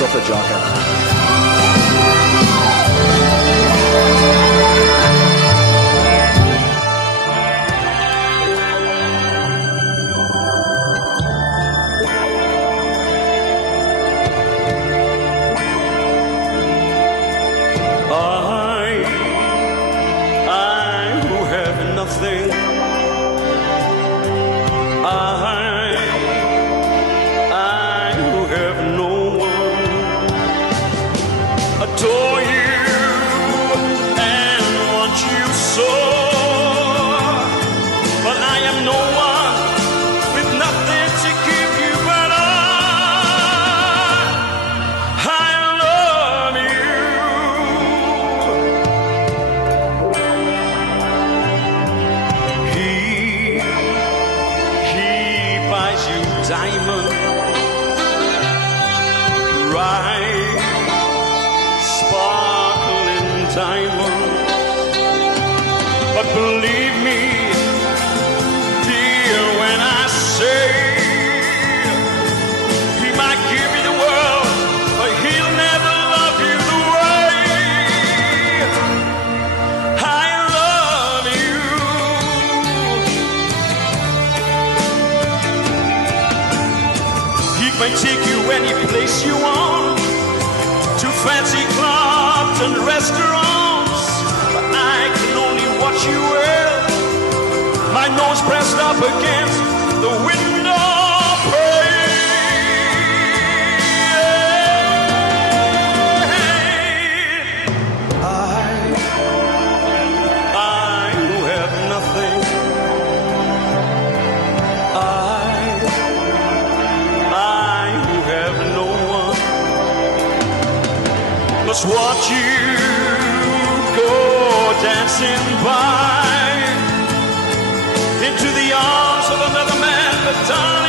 Christopher Jaka. I who have nothing, I who have no one, adore you and want you so, but I am no one with nothing to give you, but I love you. He buys you diamond, right, sparkling diamond. But believe me, dear, when I say he might give you the world, but he'll never love you the way I love you. He may take you any place you want, to fancy clubs and restaurants, but I can only watch you well, my nose pressed up against the window pane. I who have nothing, I who have no one, must watch you go dancing by into the arms of another man, but time